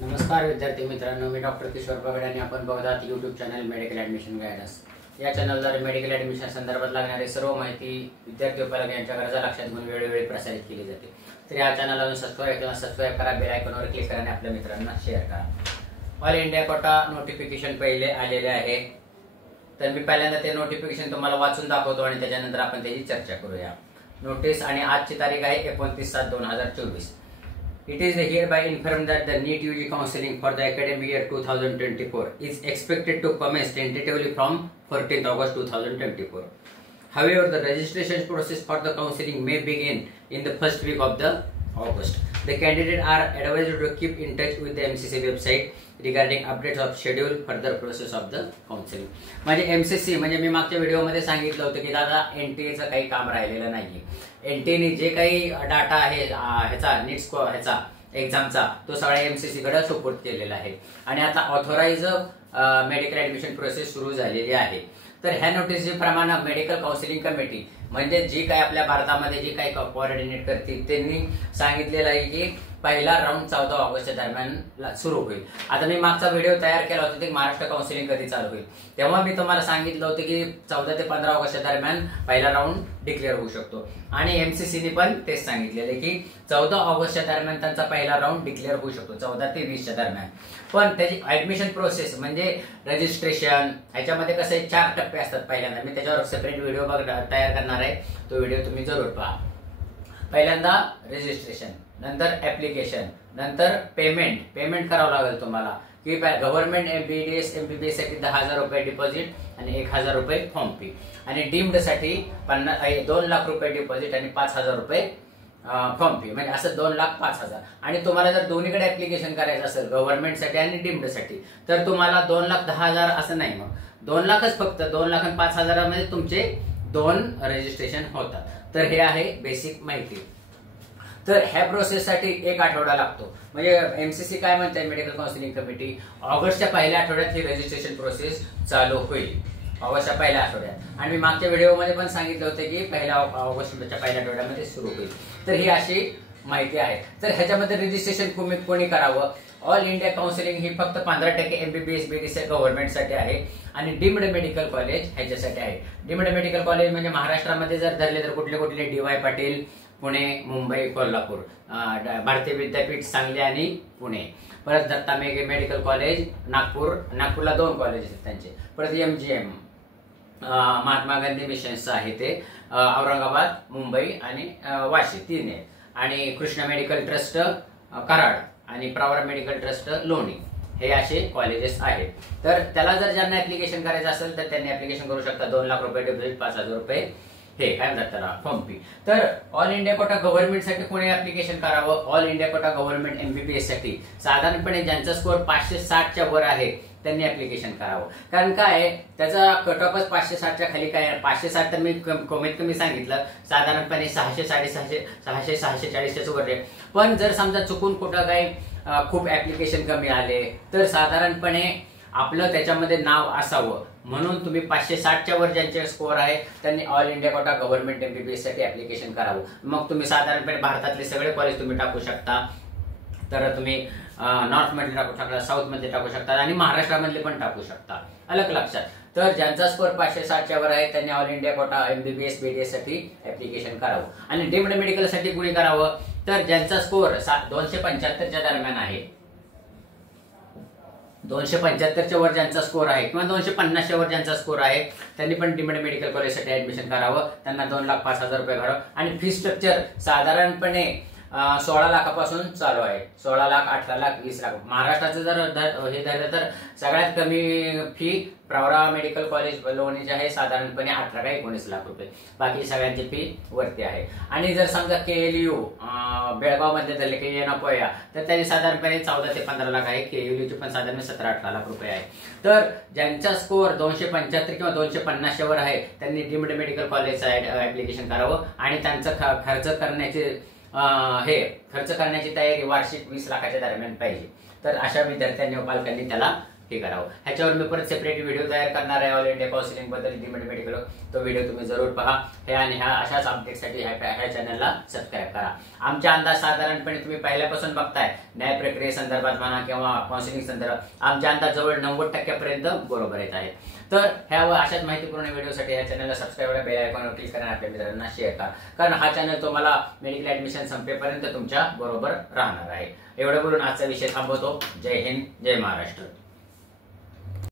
नमस्कार विद्यार्थी मित्रांनो, मी डॉक्टर किशोर पगड आणि आपण बघत आहात YouTube channel medical admission guidance. या चॅनलद्वारे मेडिकल ॲडमिशन संदर्भात लागणारे सर्व माहिती विद्यार्थी व पालक यांच्या गरजा लक्षात घेऊन वेळोवेळी प्रसारित केली जाते। तर या चॅनलला सबस्क्राइब करा, बेल आयकॉनवर क्लिक करा आणि आपल्या मित्रांना शेअर करा। ऑल इंडिया कोटा नोटिफिकेशन पहिले आलेले आहे, तर मी पहिल्यांदा ते नोटिफिकेशन तुम्हाला वाचून दाखवतो आणि त्याच्यानंतर आपण त्याची चर्चा करूया। नोटीस आणि आजची तारीख आहे 29/7/2024। It is hereby informed that the NEET UG counseling for the academic year 2024 is expected to commence tentatively from 14th August 2024. However, the registration process for the counseling may begin in the first week of the August. The candidates are advised to keep in touch with the MCC website regarding updates of schedule further process of the counseling. म्हणजे MCC म्हणजे मी मागच्या व्हिडिओमध्ये सांगितलं होतं की दादा NTA काही काम राहिलेलं नाहीये। NTA जे काही डाटा आहे ह्याचा नीट ह्याचा एक्झामचा तो सगळा MCC कडे सुपूर्द केलेला आहे आणि आता ऑथोराइज मेडिकल ऍडमिशन प्रोसेस सुरू झालेली आहे। तर ह्या नोटीस प्रमाणे मेडिकल काउन्सिलिंग कमिटी म्हणजे जी काही आपल्या भारतामध्ये जी काही कोऑर्डिनेट करते त्यांनी सांगितलेलं आहे की पहिला राऊंड 14 ऑगस्ट दरम्यान सुरू होईल। आता मी मागचा व्हिडिओ तयार केला होता की महाराष्ट्र काउन्सिलिंग कधी चालू होईल, तेव्हा मी तुम्हाला सांगितलं होतं की 14 ते 15 ऑगस्ट दरम्यान पहिला राऊंड डिक्लेअर होऊ शकतो आणि MCCने पण तेच सांगितलेलं आहे की 14 ऑगस्ट दरम्यान त्यांचा पहिला राऊंड डिक्लेअर होऊ शकतो 14 ते 20 दरम्यान। पण त्याची ऍडमिशन प्रोसेस म्हणजे रजिस्ट्रेशन ह्याच्यामध्ये कसे 4 टप्पे असतात। पहिल्यांदा मी त्याच्यावर सेपरेट व्हिडिओ तयार करणार आहे, तो व्हिडिओ तुम्ही जरूर पहा। पहिल्यांदा रजिस्ट्रेशन, नंतर ऍप्लिकेशन, नंतर पेमेंट करावं लागेल तुम्हाला की गव्हर्नमेंट MBBS MBBS साठी 10,000 रुपये डिपॉझिट आणि 1,000 रुपये फॉर्म फी आणि डीम्ड साठी 2 लाख रुपये डिपॉझिट आणि 5,000 रुपये फॉर्म फी, म्हणजे असं 2,05,000। आणि तुम्हाला जर दोन्हीकडे ऍप्लिकेशन करायचं असेल गव्हर्नमेंट साठी आणि डीम्ड साठी तर तुम्हाला 2,10,000 असं नाही, मग 2 लाखच फक्त 2 लाख आणि 5,000 मध्ये तुमचे 2 रजिस्ट्रेशन होतात। तर हे आहे बेसिक माहिती। तर ह्या प्रोसेस साठी 1 आठवडा लागतो, म्हणजे MCC काय म्हणते मेडिकल काउन्सिलिंग कमिटी ऑगस्टच्या पहिल्या आठवड्यात ही रजिस्ट्रेशन प्रोसेस चालू होईल, ऑगस्टच्या पहिल्या आठवड्यात। आणि मी मागच्या व्हिडिओमध्ये पण सांगितलं होतं की ऑगस्टच्या पहिल्या आठवड्यामध्ये सुरू होईल। तर ही अशी माहिती आहे। तर ह्याच्यामध्ये रजिस्ट्रेशन कोणी करावं? ऑल इंडिया काउन्सिलिंग ही फक्त 15% MBBS BDS गव्हर्नमेंटसाठी आहे आणि डीम्ड मेडिकल कॉलेज ह्याच्यासाठी आहे। डीम्ड मेडिकल कॉलेज म्हणजे महाराष्ट्रामध्ये जर धरले तर कुठले DY पाटील पुणे, मुंबई, कोल्हापूर, भारतीय विद्यापीठ सांगली आणि पुणे, परत दत्ता मेडिकल कॉलेज नागपूरला 2 कॉलेजेस आहेत त्यांचे, परत MGM महात्मा गांधी मिशनचं आहे ते औरंगाबाद, मुंबई आणि वाशी 3 आहे, आणि कृष्णा मेडिकल ट्रस्ट कराड आणि प्रवरा मेडिकल ट्रस्ट लोणी, हे असे कॉलेजेस आहेत। तर त्याला जर ज्यांना ऍप्लिकेशन करायचं असेल तर त्यांनी ऍप्लिकेशन करू शकता। 2 लाख रुपये डिपॉझिट, 5,000 रुपये हे काय म्हणतात त्याला फॉर्म फी। तर ऑल इंडिया कोटा गव्हर्नमेंट साठी कोणी ऍप्लिकेशन करावं? All India quota government MBBS साठी साधारणपणे ज्यांचा स्कोअर 560च्या वर आहे त्यांनी ऍप्लिकेशन करावं, कारण काय त्याचा कट ऑफच 560च्या खाली काय 560 तर मी कमीत कमी सांगितलं, साधारणपणे 600 650 600 640च्या वर आहे। पण जर समजा चुकून कुठं काही खूप ऍप्लिकेशन कमी आले तर साधारणपणे आपलं त्याच्यामध्ये नाव असावं, म्हणून तुम्ही 560च्या वर ज्यांचे स्कोअर आहे त्यांनी all India quota government MBBS साठी ऍप्लिकेशन करावं। मग तुम्ही साधारणपणे भारतातले सगळे कॉलेज तुम्ही टाकू शकता। तर तुम्ही नॉर्थ मध्ये टाकू शकता, साऊथ मध्ये टाकू शकता आणि महाराष्ट्रामधले पण टाकू शकता, अलग लक्षात। तर ज्यांचा स्कोअर 560च्या वर आहे त्यांनी all India quota MBBS BDS साठी ऍप्लिकेशन करावं। आणि डीम्ड मेडिकल साठी कुणी करावं? तर ज्यांचा स्कोअर 275च्या दरम्यान आहे, 275च्या वर ज्यांचा स्कोअर आहे किंवा 250च्या वर ज्यांचा स्कोअर आहे त्यांनी पण डीम्ड मेडिकल कॉलेजसाठी ऍडमिशन करावं। त्यांना 2,05,000 रुपये भरावं आणि फी स्ट्रक्चर साधारणपणे 16 लाखापासून चालू आहे, 16 लाख, 18 लाख, 20 लाख। महाराष्ट्राचं जर हे धरलं तर सगळ्यात कमी फी प्रवरा मेडिकल कॉलेज लोणीचे आहे, साधारणपणे 18 का 19 लाख रुपये, बाकी सगळ्यांची फी वरती आहे। आणि जर समजा KLU बेळगाव मध्ये धरले की नपोया तर त्याची साधारणपणे 14 ते 15 लाख आहे, KLU ची पण साधारण 17-18 लाख रुपये आहे। तर ज्यांचा स्कोअर 275 किंवा 250च्या वर आहे त्यांनी डीम्ड मेडिकल कॉलेजचं ऍप्लिकेशन करावं आणि त्यांचं खर्च करण्याची तयारी वार्षिक 20 लाखाच्या दरम्यान पाहिजे। तर अशा विद्यार्थ्यांनी व पालकांनी त्याला हे करावं। ह्याच्यावर मी परत सेपरेट व्हिडिओ तयार करणार आहे ऑल इंडिया काउन्सिलिंग बद्दल हिंदी मेडिकल, तो व्हिडिओ तुम्ही जरूर पहा। हे आणि ह्या अशाच अपडेटसाठी ह्या चॅनलला सबस्क्राईब करा। आमच्या अंदाज साधारणपणे तुम्ही पहिल्यापासून बघताय, न्याय प्रक्रियेसंदर्भात म्हणा किंवा काउन्सिलिंग संदर्भात, आमच्या अंदाज जवळ 90% बरोबर येत आहेत। तर ह्या व अशाच माहितीपूर्ण व्हिडिओसाठी या चॅनलला सबस्क्राईब करा, बेल आयकॉनवर क्लिक करा, आपल्या मित्रांना शेअर करा, कारण हा चॅनल तुम्हाला मेडिकल ऍडमिशन संपेपर्यंत तुमच्या बरोबर राहणार आहे। एवढं बोलून आजचा विषय थांबवतो। जय हिंद, जय महाराष्ट्र।